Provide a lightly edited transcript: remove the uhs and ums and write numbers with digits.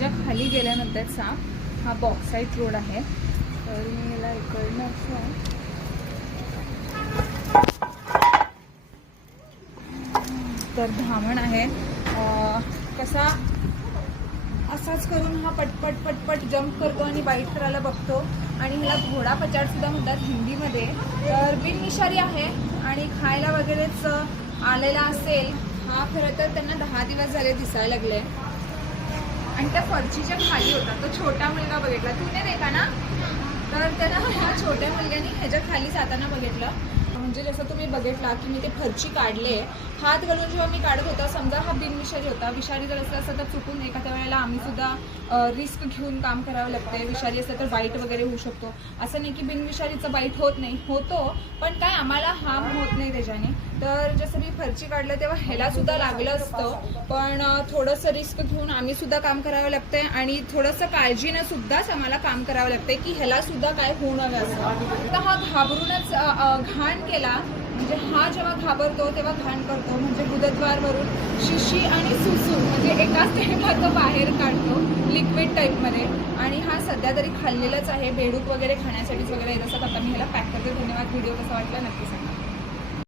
ह्याच्या खाली गेल्यानंतरचा हा बॉक्साईट रोड आहे. तर मी याला इकडनं असं तर धामण आहे. कसा असाच करून हा पटपट पटपट जंप करतो आणि बाईट करायला बघतो. आणि ह्याला घोडा पचाडसुद्धा म्हणतात हिंदीमध्ये. तर बिनविषारी आहे आणि खायला वगैरेच आलेला असेल. हा खरं तर त्यांना 10 दिवस झाले दिसायला लागले आणि त्या फरचीच्या खाली होता. तो छोटा मुलगा बघितला, तू नाही देखा ना? तर त्यानं ह्या छोट्या मुलग्याने ह्याच्या खाली जाताना बघितलं. म्हणजे जसं तुम्ही बघितला की मी ते फरची काढले, हात घालून जेव्हा मी काढत होता, समजा हा बिनविषारी होता. विषारी जर असं तर चुकून एखाद्या वेळेला आम्ही सुद्धा रिस्क घेऊन काम करावं लागते. विषारी असलं तर बाईट वगैरे होऊ शकतो. असं नाही की बिनविषारीचं बाईट होत नाही, होतो, पण काय आम्हाला हार्म होत नाही त्याच्याने. तर जसं मी फरची काढलं तेव्हा ह्याला सुद्धा लागलं असतं, पण थोडंसं रिस्क घेऊन आम्ही सुद्धा काम करावं लागतंय आणि थोडंसं काळजीनं सुद्धाच आम्हाला काम करावं लागतंय की ह्याला सुद्धा काय होऊ नये असं. तर हा घाबरूनच घाण केला. म्हणजे हा जेव्हा घाबरतो तेव्हा घाण करतो. म्हणजे गुदद्वारवरून शिशी आणि सुसू म्हणजे एकाच टाईमात तो बाहेर काढतो लिक्विड टाईपमध्ये. आणि हा सध्या तरी खाल्लेलाच आहे. बेडूक वगैरे खाण्यासाठीच वगैरे येत असतात. आता मी ह्याला पॅक करते. धन्यवाद. व्हिडिओ कसा वाटला नक्की सांगा.